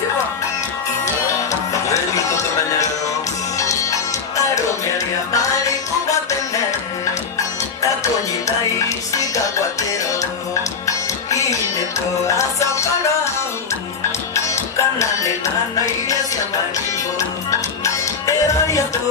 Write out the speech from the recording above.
Vuelvito tu mañana, aromeria mari kubatene, takoñita y siga guatero, y to asapalo, canale nana y ese amarillo, era ya tu